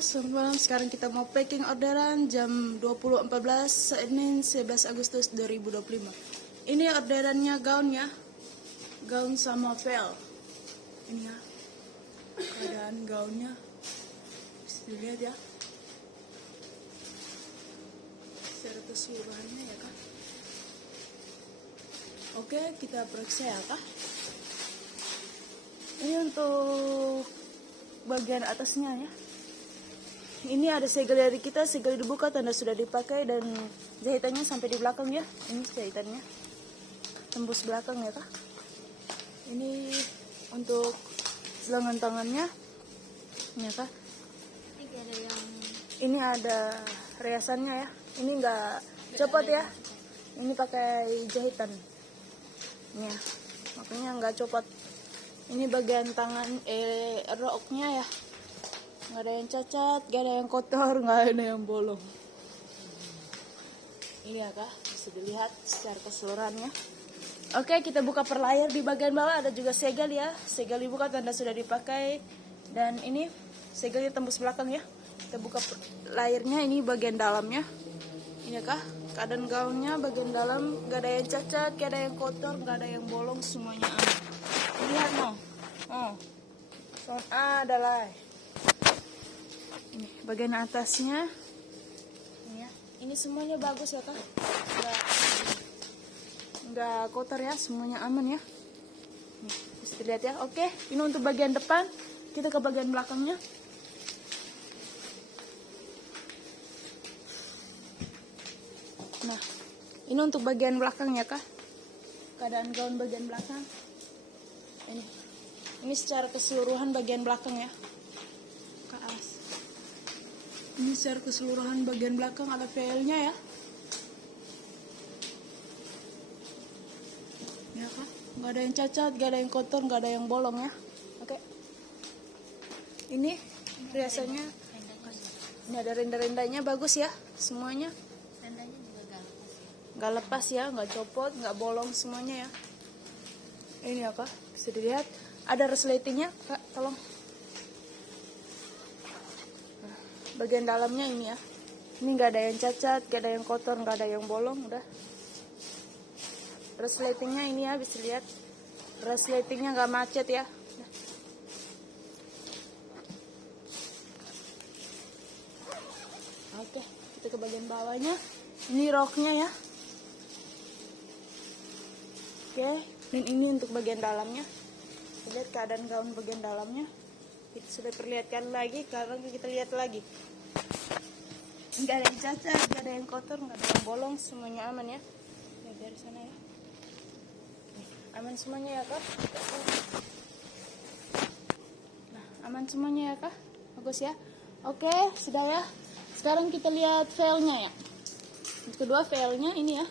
selamat malam. Sekarang kita mau packing orderan jam 20.14 Senin 11 Agustus 2025. Ini orderannya gaunnya, gaun sama veil. Ini ya, keadaan gaunnya. Bisa dilihat ya, secara keseluruhannya ya kan. Oke, kita periksa ya kak. Ini untuk bagian atasnya ya. Ini ada segel dari kita, segel dibuka, tanda sudah dipakai, dan jahitannya sampai di belakang ya. Ini jahitannya tembus belakang ya kak. Ini untuk lengan tangannya ya kak. Ini ada riasannya ya. Ini enggak copot ya. Ini pakai jahitan ya, makanya enggak copot. Ini bagian tangan roknya ya, nggak ada yang cacat, nggak ada yang kotor, nggak ada yang bolong. Ini ya kak, bisa dilihat secara keseluruhannya. Oke, kita buka per layar. Di bagian bawah ada juga segel ya, segel dibuka, tanda sudah dipakai, dan ini segelnya tembus belakang ya. Kita buka layarnya, ini bagian dalamnya. Ini ya kak, keadaan gaunnya bagian dalam, nggak ada yang cacat, nggak ada yang kotor, nggak ada yang bolong, semuanya aman. Lihat no, sound adalah ini bagian atasnya. Ini ya, ini semuanya bagus ya kak, nggak kotor ya, semuanya aman ya. Nih, bisa dilihat ya. Oke, ini untuk bagian depan. Kita ke bagian belakangnya. Nah, ini untuk bagian belakang ya kak, keadaan gaun bagian belakang. Ini secara keseluruhan bagian belakang ya. Ini secara keseluruhan bagian belakang, ada veilnya ya. Ya kan? Nggak ada yang cacat, nggak ada yang kotor, nggak ada yang bolong ya. Oke. Ini riasannya. Ini ada renda-rendanya bagus ya, semuanya. Rendanya juga Nggak lepas ya, nggak copot, nggak bolong semuanya ya. Ini apa? Bisa dilihat. Ada resletingnya, kak, tolong. Bagian dalamnya ini ya, ini nggak ada yang cacat, nggak ada yang kotor, nggak ada yang bolong, udah. Resletingnya ini ya, bisa lihat, resletingnya nggak macet ya. Oke, kita ke bagian bawahnya. Ini roknya ya. Oke, dan ini untuk bagian dalamnya. Lihat keadaan gaun bagian dalamnya. Kita sudah perlihatkan lagi, sekarang kita lihat lagi. Nggak ada yang cacat, nggak ada yang kotor, nggak ada yang bolong, semuanya aman ya. Lihat dari sana ya. Aman semuanya ya kak. Nah, aman semuanya ya kak. Bagus ya. Oke, sudah ya. Sekarang kita lihat veilnya ya. Yang kedua veilnya ini ya.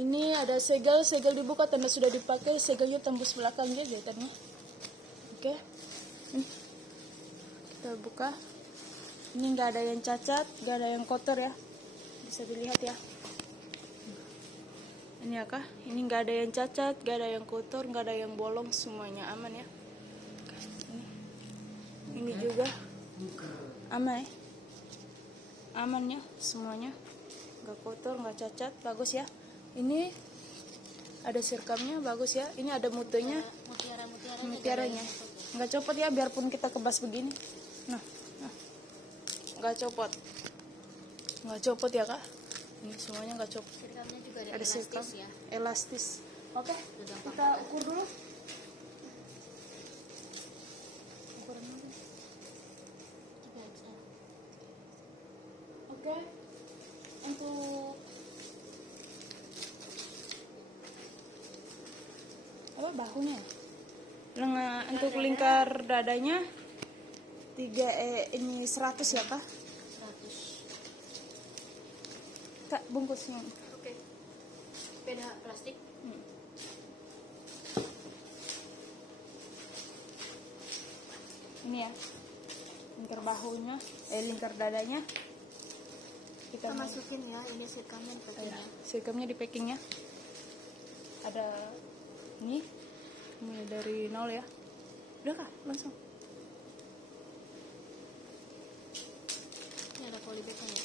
Ini ada segel dibuka, tanda sudah dipakai, segelnya tembus belakangnya jahitannya. Oke, kita buka. Ini nggak ada yang cacat, nggak ada yang kotor ya, bisa dilihat ya. Ini ya kak, ini nggak ada yang cacat, nggak ada yang kotor, nggak ada yang bolong, semuanya aman ya. Ini juga aman ya, aman ya semuanya, nggak kotor, nggak cacat, bagus ya. Ini ada sirkamnya, bagus ya. Ini ada mutenya, mutiaranya nggak copot ya, biarpun kita kebas begini. Nah, nggak copot ya kak. Ini semuanya nggak copot. Sirkamnya juga ada sirkam ya. Elastis. Oke, kita ukur dulu. Ukuran dulu. Oke, untuk apa bahunya? Untuk lingkar dadanya 3 ini 100 ya kak. 100. Kak, bungkusnya. Oke. Beda plastik. Ini ya, lingkar bahunya, lingkar dadanya. Kita masukin ya, ini sirkamnya Ya, sirkamnya di packing ya. Ada ini dari 0 ya. Udah kak, langsung. polybagnya ya.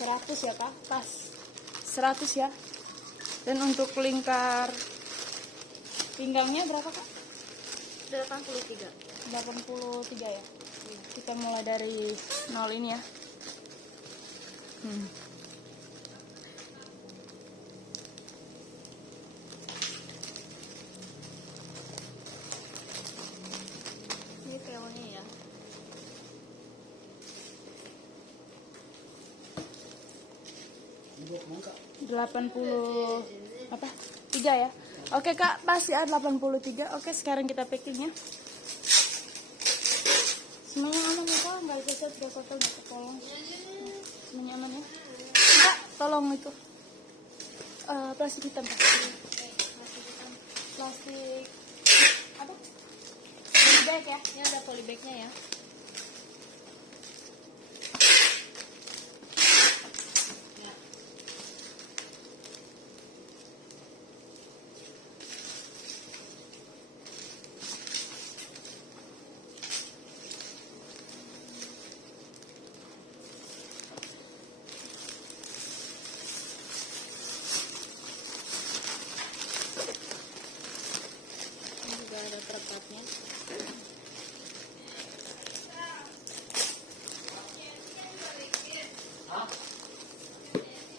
Seratus ya kak, pas 100 ya. Dan untuk lingkar pinggangnya berapa kak? 83. 83 ya. Kita mulai dari 0 ini ya. Ini peonnya ya. 80 apa? 3 ya. Oke kak, pas ya 83. Oke, sekarang kita packing ya. Semuanya aman ya kak, nggak cacat, nggak kotor, nggak ketolong. Semuanya aman ya. Kak, tolong itu plastik hitam kak. Plastik apa? Polybag ya. Ini ada polybagnya ya. Ini juga ada perapatnya.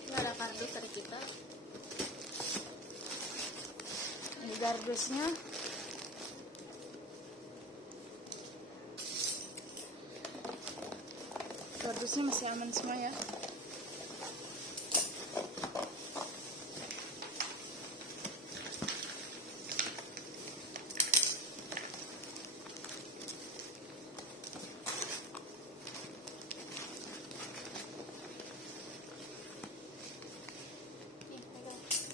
Ini ada kardus dari kita. Ini gardusnya. Gardusnya masih aman semua ya.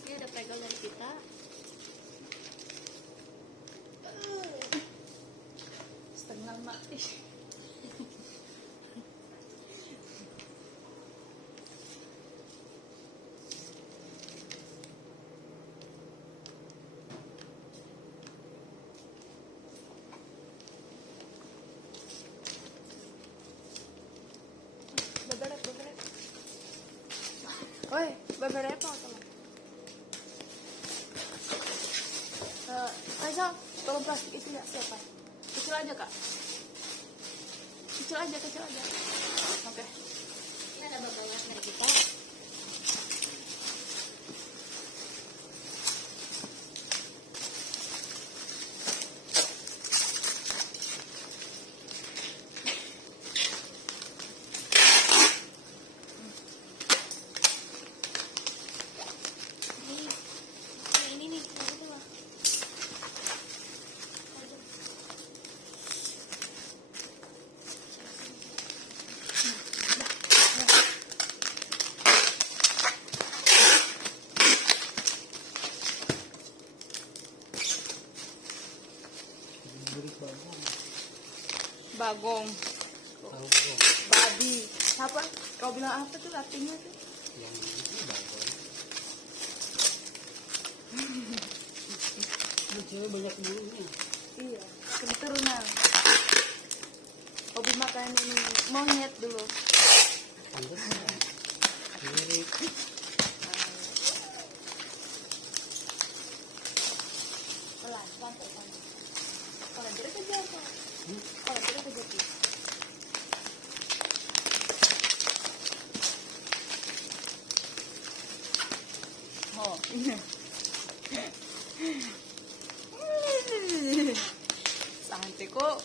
Ini ada pegel dari kita. Setengah mati. Beberep. Oi, beberep apa tolong? Faisal, tolong plastik isi nggak siapa? Kecil aja kak. Kecil aja. Oke. Ini ada babalas dari kita. Ini nih, yang itu lah. Bagong. Babi. Apa? Kau bilang apa tuh artinya tuh? Cewek banyak bulunya. Iya, keturunan. Hobi makan ini monyet dulu. Pantes ya. Mirip. Pelan. Kalau dia kejar kok. Kalau dia kejar tuh. Oh, iya. Santai kok.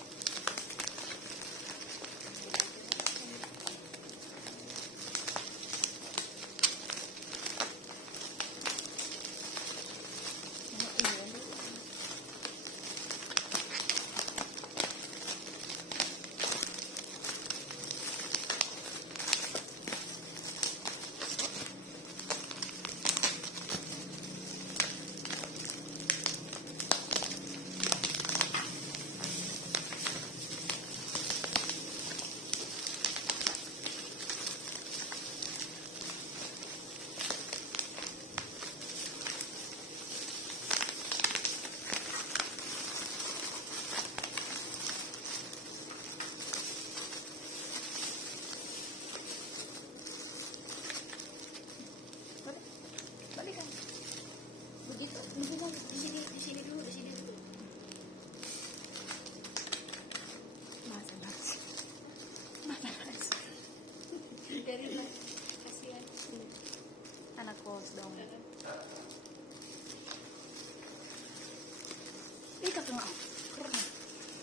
tengah. Keren.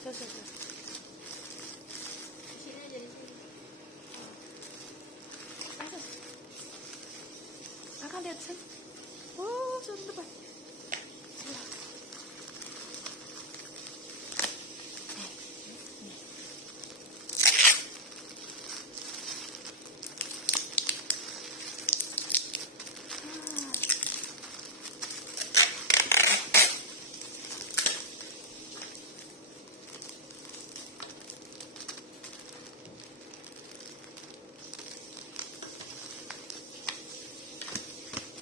So. Sini aja di sini. Akan lihat sini. Oh, sudah depan.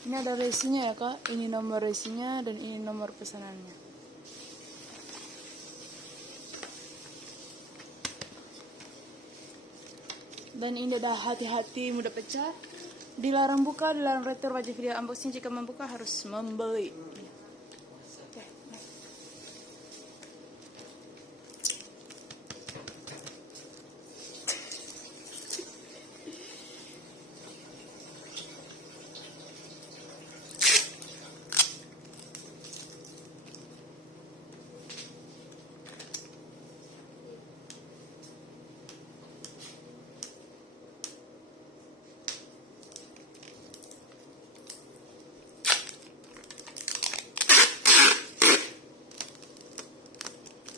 Ini ada resinya ya kak, ini nomor resinya dan ini nomor pesanannya. Dan ini ada hati-hati mudah pecah. Dilarang buka, dilarang retur wajib video unboxing. Jika membuka harus membeli. Oke, baik.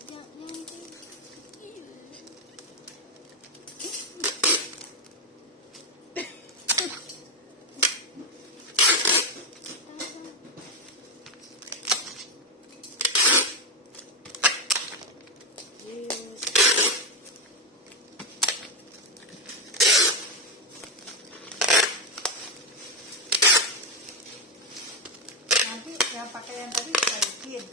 Yang itu. Nanti yang pakai yang tadi balikin.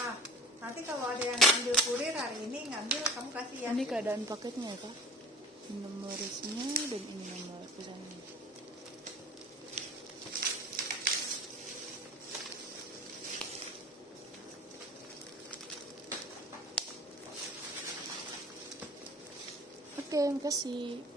Ah, nanti kalau ada yang ngambil kurir hari ini ngambil kamu kasih ya. Ini keadaan paketnya ya kak. Ini nomor resinya dan ini nomor pesanannya. Oke, makasih.